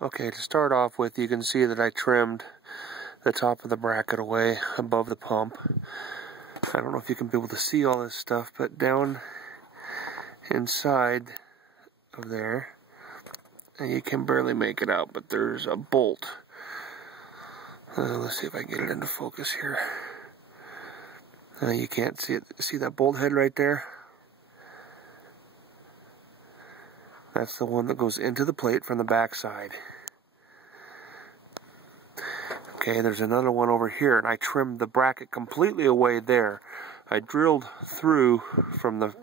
Okay, to start off with, you can see that I trimmed the top of the bracket away above the pump. I don't know if you can be able to see all this stuff, but down inside of there, and you can barely make it out, but there's a bolt. Let's see if I can get it into focus here. You can't see it. See that bolt head right there? That's the one that goes into the plate from the back side. Okay, there's another one over here, and I trimmed the bracket completely away there. I drilled through from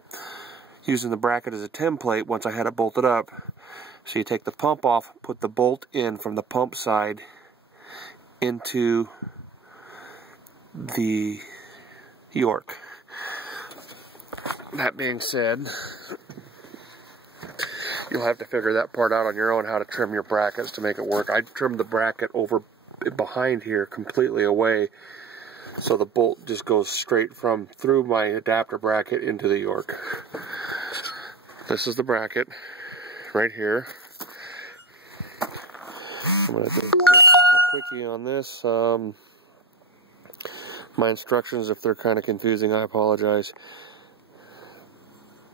using the bracket as a template once I had it bolted up. So you take the pump off, put the bolt in from the pump side into the York. That being said, you'll have to figure that part out on your own, how to trim your brackets to make it work. I trimmed the bracket over behind here completely away, so the bolt just goes straight from through my adapter bracket into the York. This is the bracket right here. I'm going to do a quickie on this. My instructions, if they're kind of confusing, I apologize.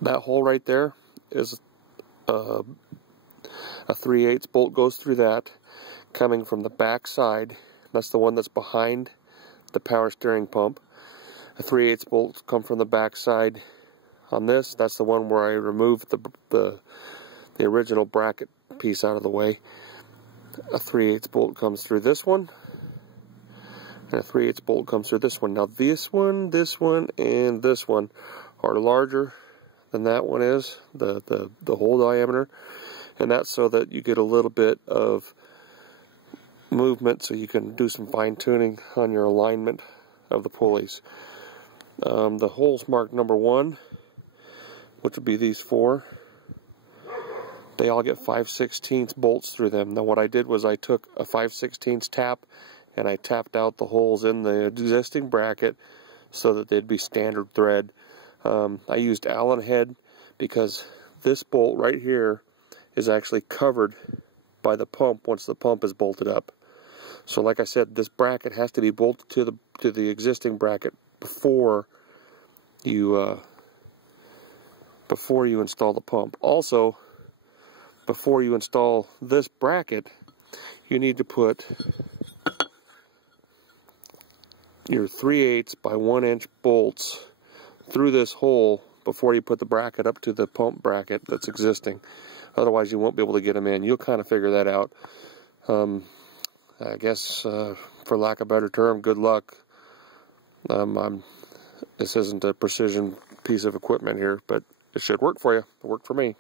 That hole right there is a 3/8 bolt goes through that, coming from the back side. That's the one that's behind the power steering pump. A 3/8 bolt come from the back side on this. That's the one where I removed the original bracket piece out of the way. A 3/8 bolt comes through this one, and a 3/8 bolt comes through this one. Now this one, and this one are larger than that one is, the hole diameter, and that's so that you get a little bit of movement, so you can do some fine tuning on your alignment of the pulleys. The holes marked number 1, which would be these 4, they all get 5/16 bolts through them. Now what I did was I took a 5/16 tap and I tapped out the holes in the existing bracket so that they'd be standard thread. I used Allen head because this bolt right here is actually covered by the pump once the pump is bolted up. So like I said, this bracket has to be bolted to the existing bracket before you install the pump. Also, before you install this bracket, you need to put your 3/8 by 1 inch bolts through this hole before you put the bracket up to the pump bracket that's existing. Otherwise you won't be able to get them in. You'll kind of figure that out. I guess for lack of a better term, good luck. This isn't a precision piece of equipment here, but it should work for you. It worked for me.